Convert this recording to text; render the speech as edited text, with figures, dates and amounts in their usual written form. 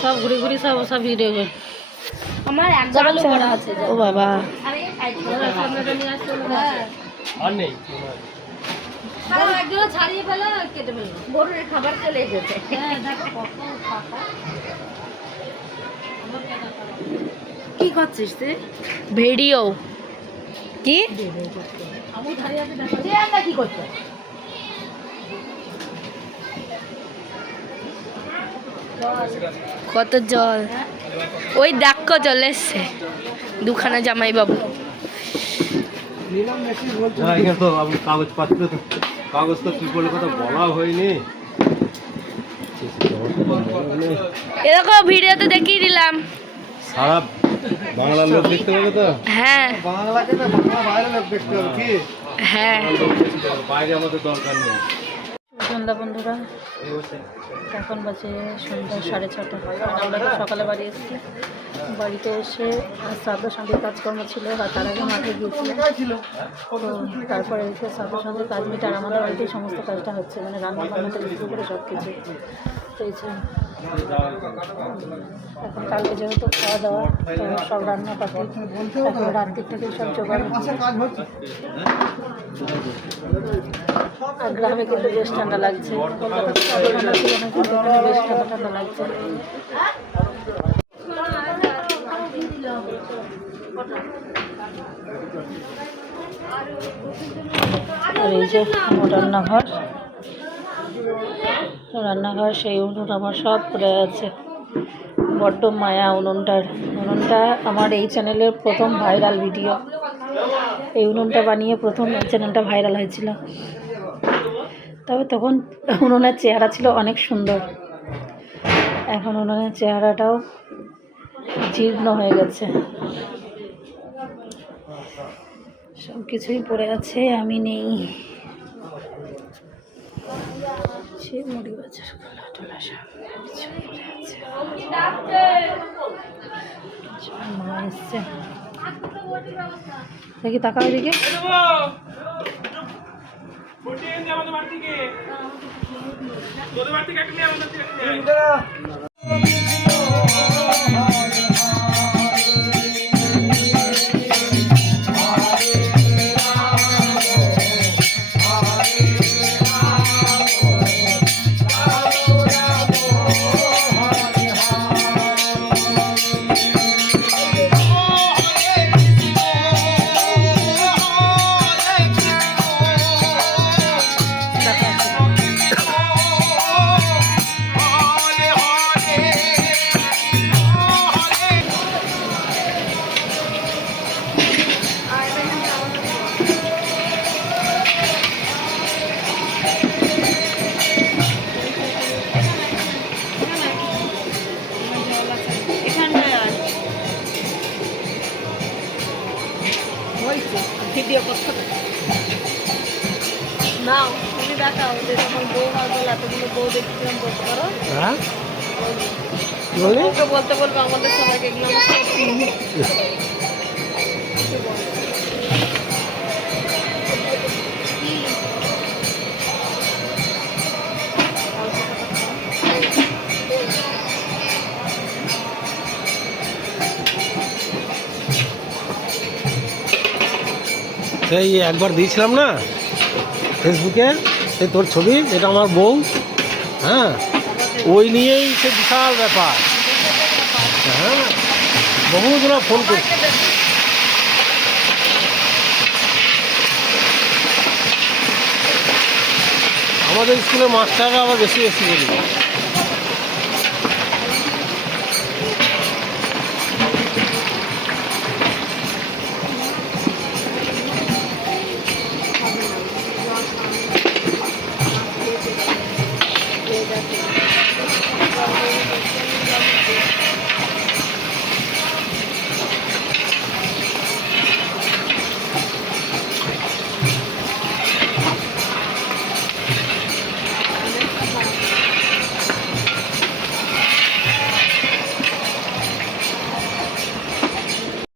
সব ঘুরে ঘুরে সব সব ভিডিও করে আমার একদম করা আছে। ও বাবা আর নেই একজন ছাড়িয়ে ফেলো কেটে ফেলো গরুর খাবার চলে যেতে। কি করছিস তুই? ভিডিও কি কি করছো? কত জল ওই দেখো চলে এসছে দুখানা জামাই বাবু। কাগজ তো কি বলে কথা বলা হয়নি। এরকম ভিডিওতে দেখিয়ে দিলাম সারা বাংলার লোক দেখতে পাবে তো। হ্যাঁ বাংলাকে না বাংলা বাইরে লোক দেখতে হবে কি? হ্যাঁ বাইরে আমাদের দরকার নেই। সন্ধ্যা বন্ধুরা এখন বাজে সন্ধ্যা 6:30। আমরা তো সকালে বাড়ি এসেছি। বাড়িতে এসে শ্রাদ্ধ শান্তির কাজকর্ম ছিল বা তার আগে মাঠে গিয়েছিলাম। তো তারপরে এসে শ্রাদ্ধ শান্তির কাজ মিটে আর আমাদের বাড়িতেই সমস্ত কাজটা হচ্ছে, মানে রান্না বান্না থেকে শুরু করে সব কিছু। তো এখন কালকে যেহেতু খাওয়া দাওয়া তো সব রান্নাপাতি এখন রাত্রির থেকে সব জোগাড় হচ্ছে। আর গ্রামে কিন্তু বেশ ঠান্ডা লাগছে, কলকাতাতে এত ঠান্ডা ছিল না, কিন্তু এখানে বেশ ঠান্ডা ঠান্ডা লাগছে। আর এই যে আমার রান্নাঘর সেই উনুন আমার সব পড়ে আছে। বড্ড মায়া উনুনটা আমার এই চ্যানেলের প্রথম ভাইরাল ভিডিও। এই উনুনটা বানিয়ে প্রথম এই চ্যানেলটা ভাইরাল হয়েছিল। তবে তখন উনুনের চেহারা ছিল অনেক সুন্দর, এখন উনুনের চেহারাটাও জীর্ণ হয়ে গেছে, সব কিছুই পড়ে আছে, আমি নেই। মুড়ি বাজার খোলা টোলা সব কিছু পড়ে আছে। মা এসছে দেখি, তাকাও এদিকে। ভিডিও করতে না তুমি দেখাও যে যখন বউ হয় বলে এতগুলো বউ দেখছিলাম বলতে পারো। হ্যাঁ বলতে বলবো আমাদের সবাইকে এগুলো সেই একবার দিয়েছিলাম না ফেসবুকে, সেই তোর ছবি, এটা আমার বউ। হ্যাঁ ওই নিয়েই সে বিশাল ব্যাপার। হ্যাঁ বহুজন ফোন করছে। আমাদের স্কুলের মাস্টাররা আবার বেশি বলি।